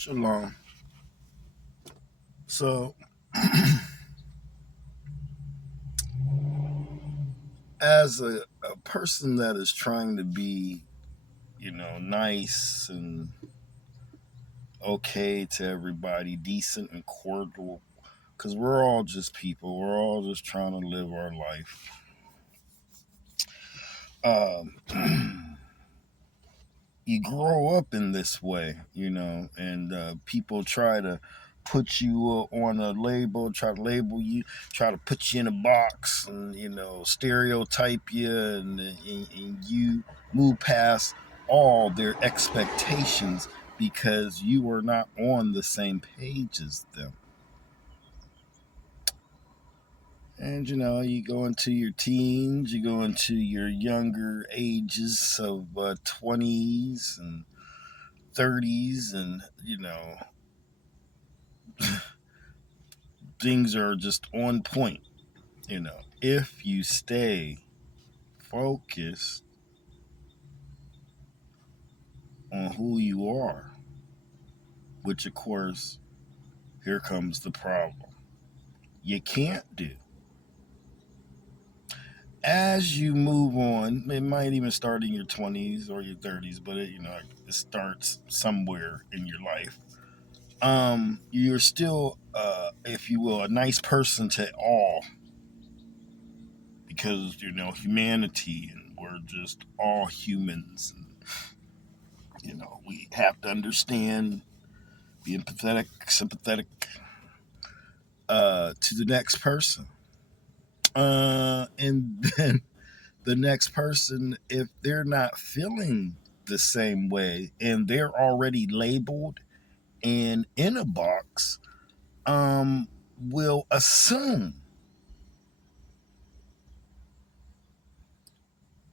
Shalom. So, as a person that is trying to be, nice and okay to everybody, decent and cordial, because we're all just people. We're all just trying to live our life. You grow up in this way, and people try to put you on a label, try to label you, try to put you in a box, and stereotype you, and you move past all their expectations because you are not on the same page as them. And you go into your teens, you go into your younger ages of 20s and 30s, and things are just on point. If you stay focused on who you are, which of course, here comes the problem. You can't do. As you move on, it might even start in your 20s or your 30s, but it starts somewhere in your life. You're still, if you will, a nice person to all, because humanity, and we're just all humans, and we have to understand, be empathetic, sympathetic, to the next person, and then the next person, if they're not feeling the same way and they're already labeled and in a box, will assume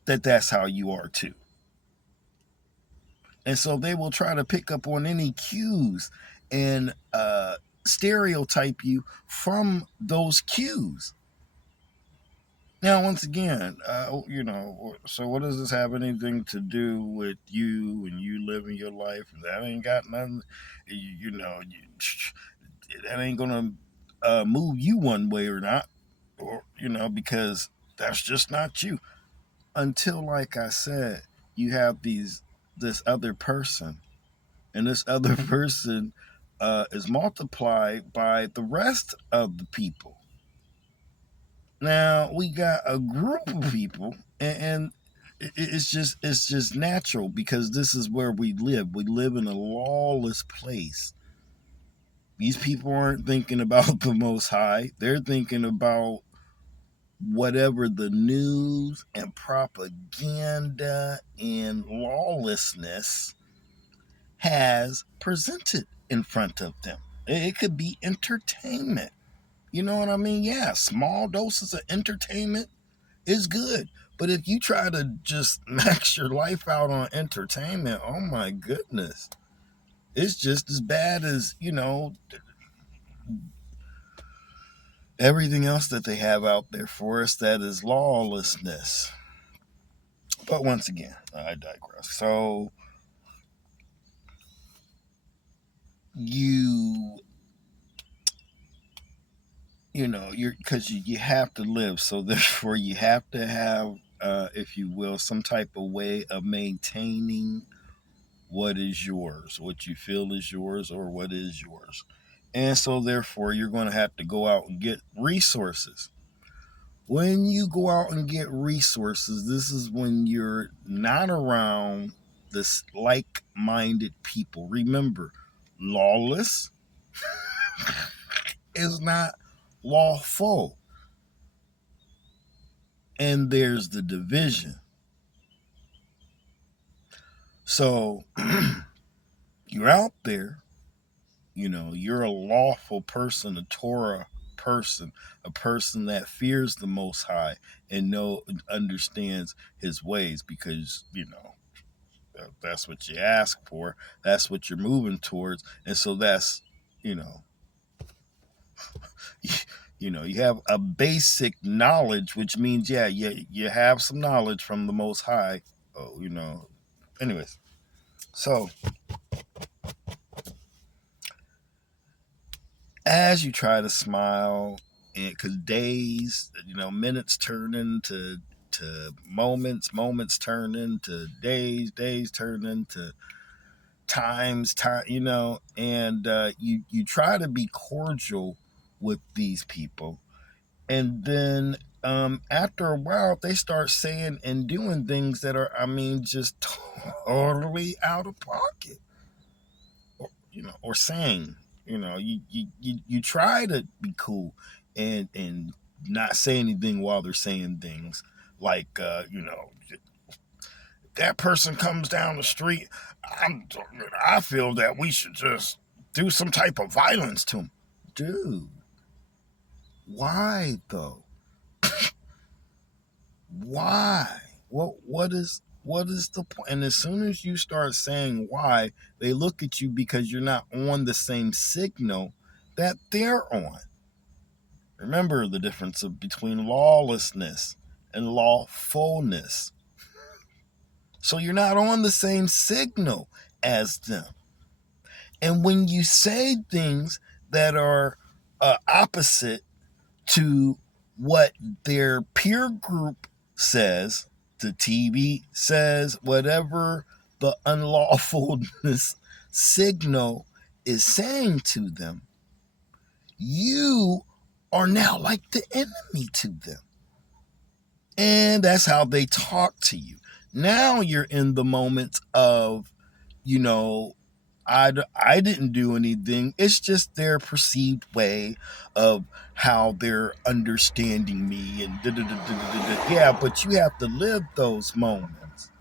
that that's how you are too. And so they will try to pick up on any cues and stereotype you from those cues. Now, once again, so what does this have anything to do with you and you living your life? That ain't got nothing, that ain't gonna move you one way or not, or because that's just not you. Until, like I said, you have this other person, and this other person is multiplied by the rest of the people. Now we got a group of people, and it's just natural because this is where we live. We live in a lawless place. These people aren't thinking about the Most High. They're thinking about whatever the news and propaganda and lawlessness has presented in front of them. It could be entertainment. You know what I mean? Yeah, small doses of entertainment is good. But if you try to just max your life out on entertainment, oh my goodness. It's just as bad as, everything else that they have out there for us that is lawlessness. But once again, I digress. So you you're because you have to live, so therefore you have to have, if you will, some type of way of maintaining what is yours, what you feel is yours, or what is yours. And so therefore you're going to have to go out and get resources. When you go out and get resources, this is when you're not around this like-minded people. Remember, lawless is not lawful. And there's the division. So you're out there, you're a lawful person, a Torah person, a person that fears the Most High and understands His ways, because that's what you ask for, that's what you're moving towards, and so that's you know you have a basic knowledge, which means, yeah, you have some knowledge from the Most High. Oh, anyways, so as you try to smile, and because days, minutes turn into moments, moments turn into days, days turn into time, and you try to be cordial with these people, and then after a while they start saying and doing things that are, just totally out of pocket, or saying, you try to be cool and not say anything while they're saying things like, that person comes down the street, I feel that we should just do some type of violence to him. Dude, why though? Why? What is the point? And as soon as you start saying why, they look at you because you're not on the same signal that they're on. Remember the difference between lawlessness and lawfulness. So you're not on the same signal as them. And when you say things that are opposite to what their peer group says, the TV says, whatever the unlawfulness signal is saying to them, you are now like the enemy to them. And that's how they talk to you. Now you're in the moment of, I didn't do anything. It's just their perceived way of how they're understanding me, and yeah, but you have to live those moments.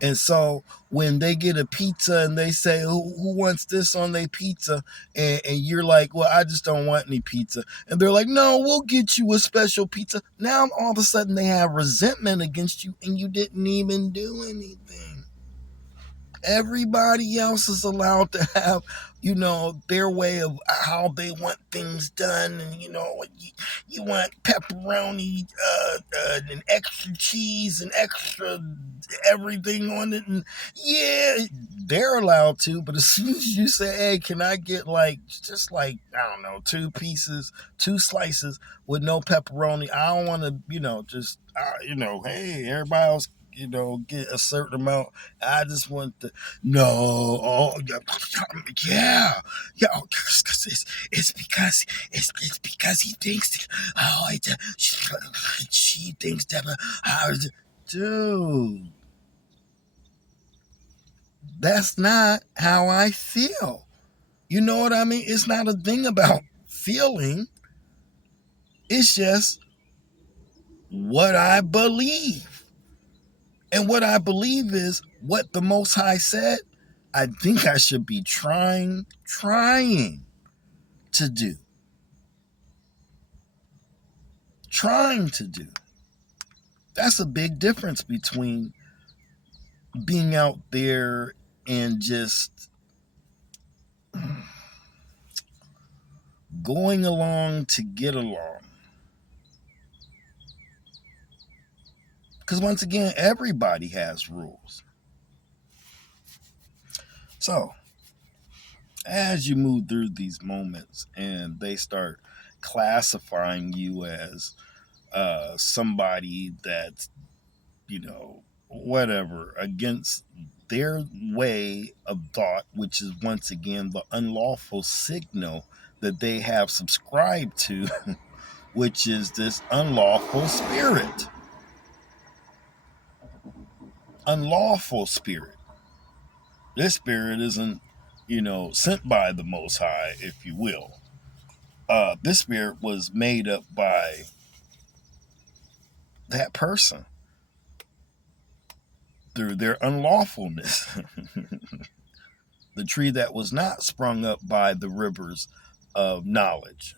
And so when they get a pizza and they say, who wants this on their pizza? And you're like, well, I just don't want any pizza. And they're like, no, we'll get you a special pizza. Now all of a sudden they have resentment against you and you didn't even do anything. Everybody else is allowed to have, their way of how they want things done. And, you want pepperoni and extra cheese and extra everything on it. And yeah, they're allowed to. But as soon as you say, hey, can I get just I don't know, 2 slices with no pepperoni? I don't want to, hey, everybody else, get a certain amount. I just want to, no, oh, yeah, it's because he thinks, she thinks that, dude, that's not how I feel. You know what I mean? It's not a thing about feeling. It's just what I believe. And what I believe is what the Most High said, I think I should be trying to do. Trying to do. That's a big difference between being out there and just going along to get along. Because once again, everybody has rules. So, as you move through these moments and they start classifying you as somebody that's, whatever, against their way of thought, which is once again the unlawful signal that they have subscribed to, which is this unlawful spirit. Unlawful spirit. This spirit isn't, sent by the Most High, if you will. This spirit was made up by that person through their unlawfulness. The tree that was not sprung up by the rivers of knowledge,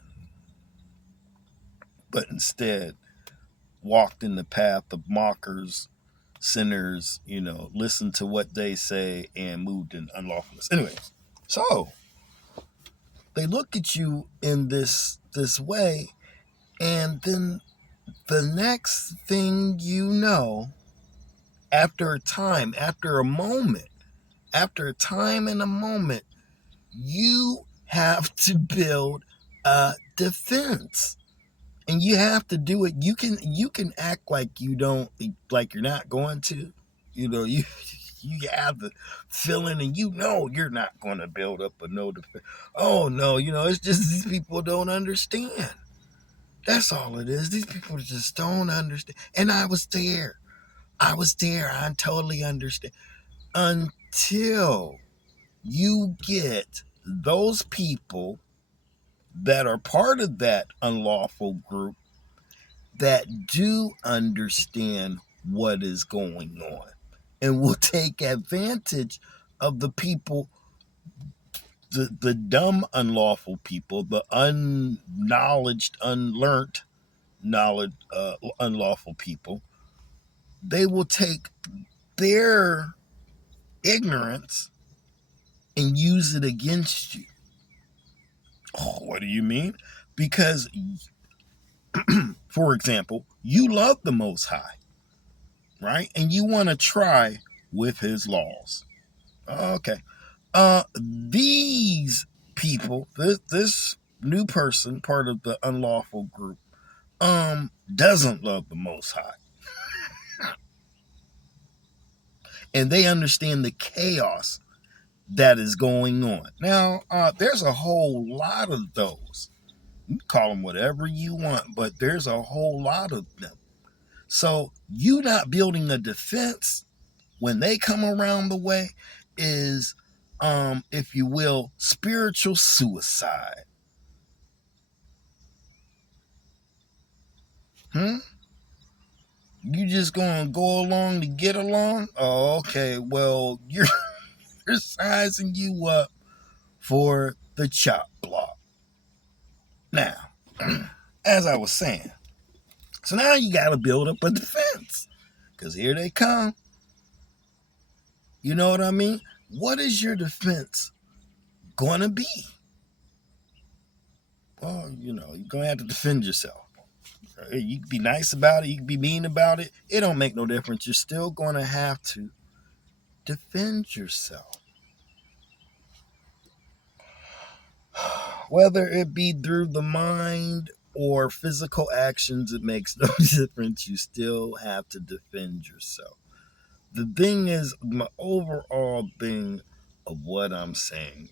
but instead walked in the path of mockers, sinners, listened to what they say and moved in unlawfulness. Anyway, so they look at you in this way, and then the next thing you know, after a time and a moment, you have to build a defense. And you have to do it. You can act like you don't, like you're not going to. You have the feeling, and you're not going to build up a no defense. Oh no, it's just these people don't understand. That's all it is. These people just don't understand. And I was there. I totally understand. Until you get those people that are part of that unlawful group that do understand what is going on and will take advantage of the people, the dumb unlawful people, the unknowledged, unlearned knowledge, unlawful people. They will take their ignorance and use it against you. Oh, what do you mean? Because, for example, you love the Most High, right? And you want to try with His laws. Okay. These people, this new person, part of the unlawful group, doesn't love the Most High, and they understand the chaos that is going on. Now, there's a whole lot of those. You can call them whatever you want, but there's a whole lot of them. So you not building a defense when they come around the way is, if you will, spiritual suicide. You just gonna go along to get along? Oh, okay. Well, you're sizing you up for the chop block. Now, as I was saying, so now you got to build up a defense, because here they come. You know what I mean? What is your defense going to be? Well, you're going to have to defend yourself. You can be nice about it. You can be mean about it. It don't make no difference. You're still going to have to defend yourself. Whether it be through the mind or physical actions, it makes no difference. You still have to defend yourself. The thing is, my overall thing of what I'm saying